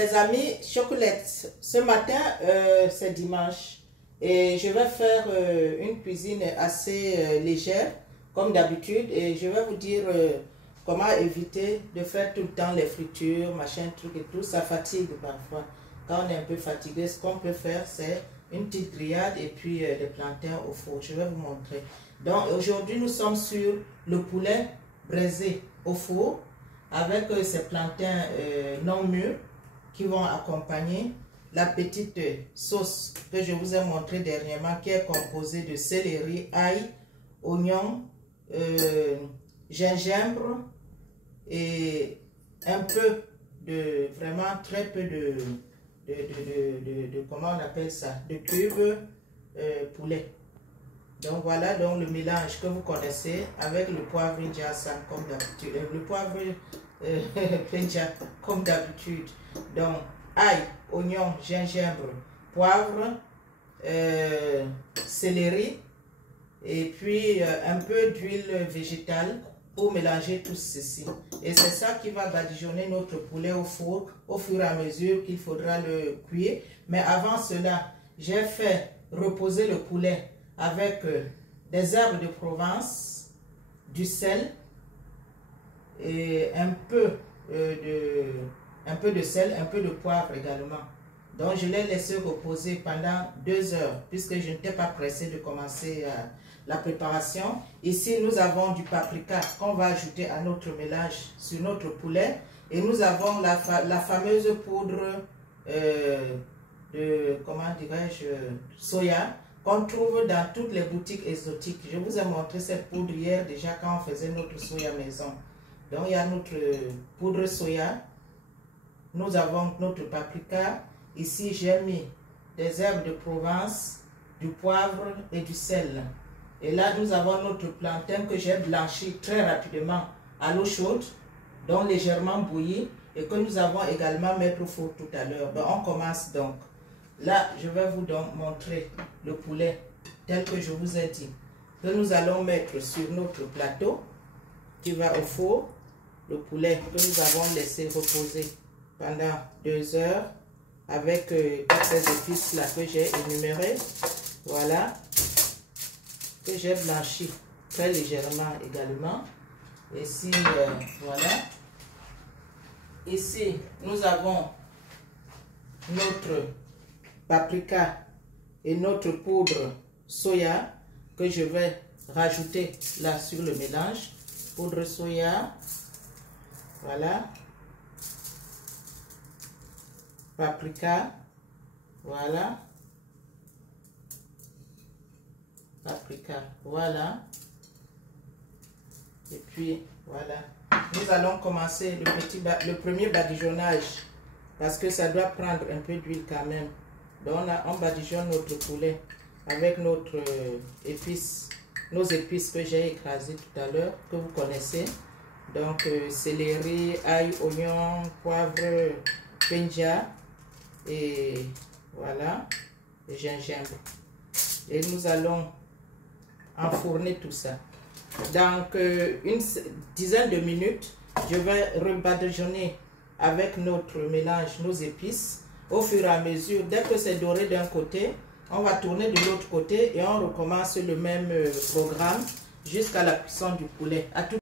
mes amis, chocolate. Ce matin, c'est dimanche et je vais faire une cuisine assez légère, comme d'habitude. Et je vais vous dire comment éviter de faire tout le temps les fritures, machin, truc et tout. Ça fatigue parfois. Quand on est un peu fatigué, ce qu'on peut faire, c'est une petite grillade et puis des plantains au four. Je vais vous montrer. Donc aujourd'hui, nous sommes sur le poulet braisé au four avec ces plantains non mûrs qui vont accompagner la petite sauce que je vous ai montré dernièrement, qui est composée de céleri, ail, oignon, gingembre et un peu de, vraiment très peu de comment on appelle ça, de cubes poulet. Donc voilà donc le mélange que vous connaissez avec le poivre Jassam comme d'habitude, le poivre Penja comme d'habitude. Donc ail, oignon, gingembre, poivre, céleri et puis un peu d'huile végétale pour mélanger tout ceci. Et c'est ça qui va badigeonner notre poulet au four au fur et à mesure qu'il faudra le cuire. Mais avant cela, j'ai fait reposer le poulet avec des herbes de Provence, du sel et un peu de sel, un peu de poivre également. Donc je l'ai laissé reposer pendant 2 heures puisque je n'étais pas pressée de commencer la préparation. Ici nous avons du paprika qu'on va ajouter à notre mélange sur notre poulet et nous avons la fameuse poudre de, comment dirais-je, soya qu'on trouve dans toutes les boutiques exotiques. Je vous ai montré cette poudre hier déjà quand on faisait notre soya maison. Donc il y a notre poudre soya, nous avons notre paprika, ici j'ai mis des herbes de Provence, du poivre et du sel. Et là nous avons notre plantain que j'ai blanchi très rapidement à l'eau chaude, donc légèrement bouilli et que nous avons également mettre au four tout à l'heure. On commence donc. Là, je vais vous donc montrer le poulet tel que je vous ai dit, que nous allons mettre sur notre plateau qui va au four. Le poulet que nous avons laissé reposer pendant 2 heures avec toutes ces épices là que j'ai énumérées. Voilà, que j'ai blanchi très légèrement également. Ici, voilà. Ici, nous avons notre paprika et notre poudre soya que je vais rajouter là sur le mélange. Poudre soya, voilà, paprika, voilà, paprika, voilà, et puis voilà. Nous allons commencer le premier badigeonnage parce que ça doit prendre un peu d'huile quand même. Donc on badigeonne notre poulet avec notre épices, nos épices que j'ai écrasées tout à l'heure, que vous connaissez. Donc céleri, ail, oignon, poivre, penja et voilà, et gingembre. Et nous allons enfourner tout ça. Donc une dizaine de minutes, je vais rebadigeonner avec notre mélange, nos épices. Au fur et à mesure, dès que c'est doré d'un côté, on va tourner de l'autre côté et on recommence le même programme jusqu'à la cuisson du poulet. À tout